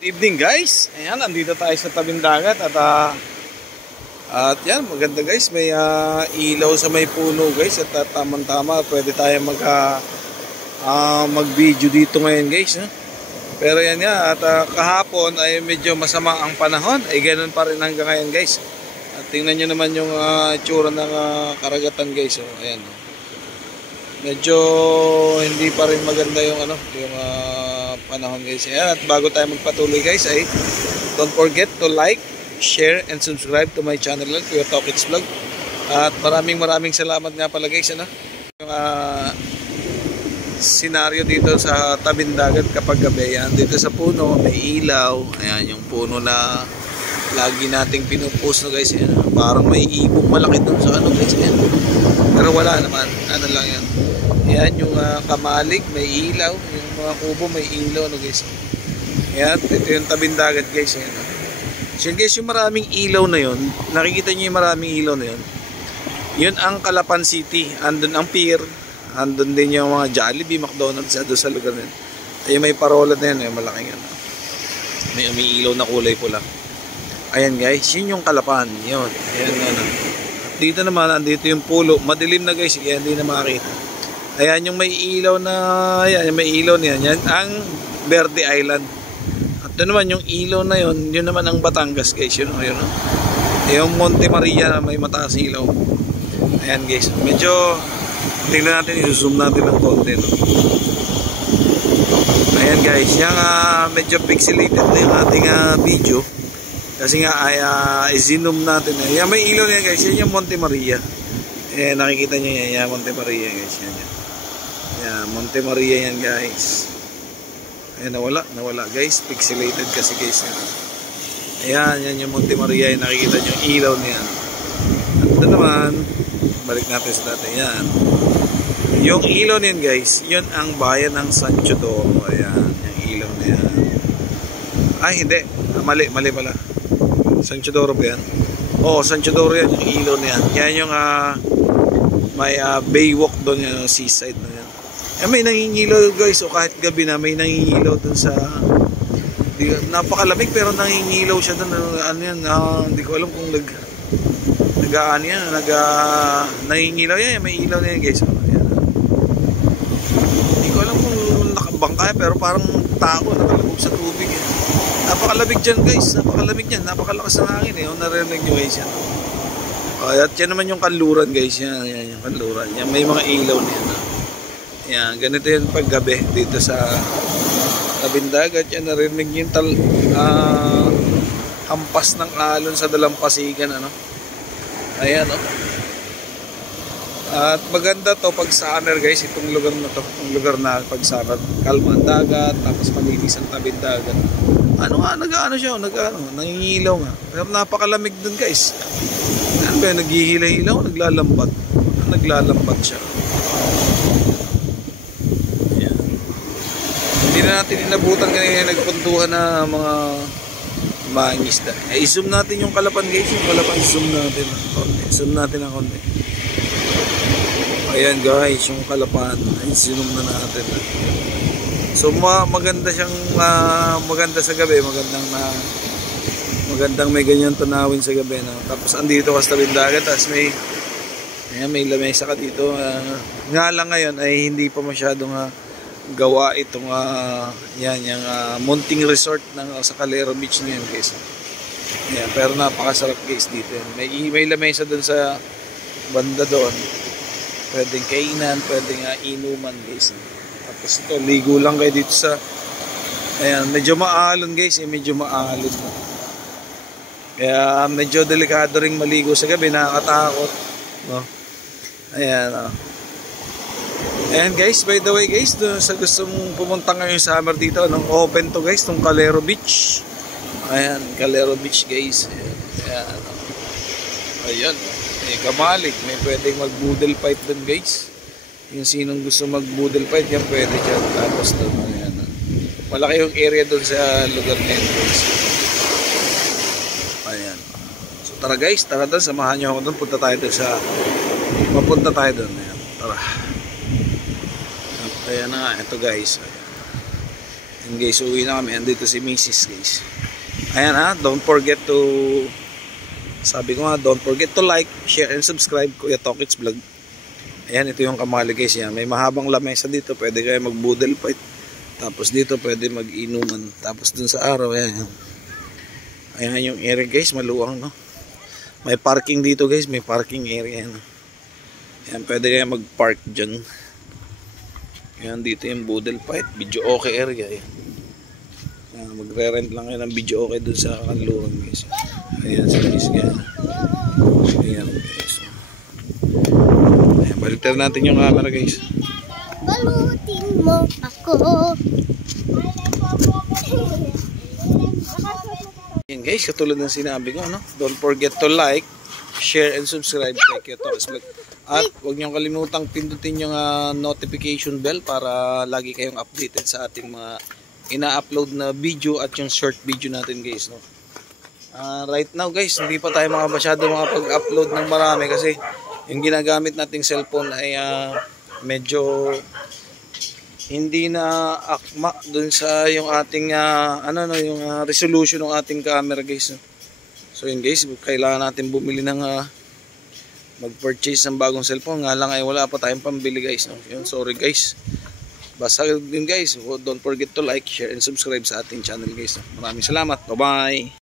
Good evening guys. Ayan, andito tayo sa tabing dagat at yan, maganda guys, may ilaw sa may puno guys at tamang-tama pwede tayo mag-video dito ngayon guys. Pero yan nga, at kahapon ay medyo masama ang panahon, ay ganoon pa rin hanggang ngayon guys. At tingnan nyo naman yung itsura ng karagatan guys. Ayan. Medyo hindi pa rin maganda yung panahon guys. Ayan, at bago tayo magpatuloy guys ay don't forget to like, share, and subscribe to my channel, Kuya Tokits Vlog. At maraming salamat nga pala guys. Yung senaryo dito sa tabing dagat kapag gabi. Yan, dito sa puno may ilaw. Ayan, yung puno na lagi nating pinupost no guys. Ayan, parang may ibong malaki dun sa guys. Ayan. Pero wala naman, ano lang yan. Ayan, yung kamalig may ilaw, yung mga kubo may ilaw no guys. Ayan, ito yung tabing dagat guys. Ayan. So guys, yung maraming ilaw na yun, nakikita nyo yung maraming ilaw na yun, yun ang Calapan City. Andun ang pier, andun din yung mga Jollibee, McDonald's doon sa lugar na yun. Ayun, may parola na yun, malaking yan. May umiilaw na kulay pula. Ayan guys, yun yung Calapan. Yun, ayan nga na. Dito naman, andito yung pulo. Madilim na guys, kaya hindi na makakita. Ayan yung may ilaw na, ayan, yung may ilaw na yan. Yan ang Verde Island. At ito naman yung ilaw na yun, yun naman ang Batangas guys. Yun. Yung Monte Maria na may mataas ilaw. Ayan guys, medyo tingnan natin, i-zoom natin ng konti. No? Ayan guys, yung medyo pixelated na yung ating video. Kasi nga ay i-zoom natin. Yan, may ilaw na yan guys. Yan yung Monte Maria. Eh, nakikita nyo yan. Yan, Monte Maria guys. Yan. Yan, Monte Maria yan guys. Ayan, nawala guys. Pixelated kasi guys. Ayan, yan yung Monte Maria. Yan, nakikita nyo yung ilaw na yan. At ito naman, balik natin sa dati. Yan. Yung ilaw na yan guys, yun ang bayan ng San Teodoro. Ayan, yung ilaw na yan. Ay, hindi. Mali pala. San Teodoro ba yan? Oo, San Teodoro yan, yung ilaw na yan. Yan yung may baywalk doon, yung seaside na yan. May nangingilaw guys, o kahit gabi na may nangingilaw doon sa napakalamig pero nangingilaw siya doon. Ano yan, hindi ko alam kung nangingilaw yan, may ilaw na yan guys. Ayan. Hindi ko alam kung nakabangka pero parang tao nakalabog sa tubig yan. Napakalamig dyan guys, napakalamig dyan, napakalakas ng hangin narinig nyo guys yan. At yan naman yung kanluran guys, yan yung kanluran, yan, may mga ilaw na yan. Yan, ganito yun pag gabi dito sa tabing dagat. Yan, narinig nyo yung hampas ng alon sa dalampasigan. Ayan At maganda to pag summer guys, itong lugar na to, itong lugar na pag summer, kalma ang dagat, tapos malinis ang tabing dagat. Nangingilaw nga. Pero napakalamig dun guys. Ano ba yun, naghihila-hilaw, naglalambat siya. Ayan. Hindi na natin inabutan kanina nagpuntuhan na mga mangisda. I-zoom natin yung Calapan guys, yung Calapan, zoom natin ng konti. Zoom natin ng konti. Ayan guys, yung Calapan, i-zoom na natin. So maganda siyang maganda sa gabi, magandang may ganyan tanawin sa gabi Tapos andito ka sa tabing dagat, tapos may lamesa ka dito. Nga lang ngayon ay hindi pa masyadong gawa itong yung Munting Resort sa Calero Beach na yan guys. Yan, pero napakasarap guys dito. May lamesa doon sa banda doon. Pwedeng kainan, pwedeng inuman guys. Tapos ito, ligo lang kayo dito sa, ayan, medyo maalon guys, medyo maalon. Kaya medyo delikado ring maligo sa gabi, nakakatakot. No? Ayan, Ayan guys, by the way guys, sa gusto mong pumunta ngayong summer dito, open to guys, itong Calero Beach. Ayan, Calero Beach guys. Ayan, may kamalig, may pwedeng mag-boodle fight dun guys. Yung sinong gusto mag-boodle fight, yan pwede dyan. Tapos doon, ayan. Malaki yung area doon sa lugar na yun. Ayan. So tara guys, tara doon. Samahan nyo ako doon. Mapunta tayo doon. Ayan. Tara. Ayan na nga. Ito guys. Ayan. Yan guys, uwi na kami. Andito si Mrs. guys. Ayan ha, don't forget to, sabi ko nga, don't forget to like, share, and subscribe Kuya Tokits Vlog. Ayan, ito yung kamali guys. Yan. May mahabang lamesa dito, pwede kayo mag-boodle fight. Tapos dito pwede mag-inuman. Tapos dun sa araw, ayan. Ayan yung area guys, maluwang no. May parking dito guys, may parking area. No? Ayan, pwede kayo mag-park dyan. Ayan, dito yung boodle fight, video okay area. Ayan. Magre-rent lang kayo ng video okay dun sa kanluran guys. Ayan sa guys. Ayan guys. Ayan, baliktad natin yung camera guys. Balutin mo ako. Ayan guys, katulad ng sinabi ko, no? Don't forget to like, share, and subscribe kay Kuya Tokits Vlog. At huwag niyong kalimutang pindutin yung notification bell para lagi kayong updated sa ating mga ina-upload na video at yung short video natin guys. No? Right now guys, hindi pa tayo masyado makapag-upload ng marami kasi yung ginagamit nating cellphone ay medyo hindi na akma dun sa yung ating yung resolution ng ating camera guys. No? So yun guys, kailangan natin bumili ng mag-purchase ng bagong cellphone. Nga lang ay wala pa tayong pambili guys. No? Yun, sorry guys. Basta yun guys, don't forget to like, share, and subscribe sa ating channel guys. No? Maraming salamat. Bye-bye!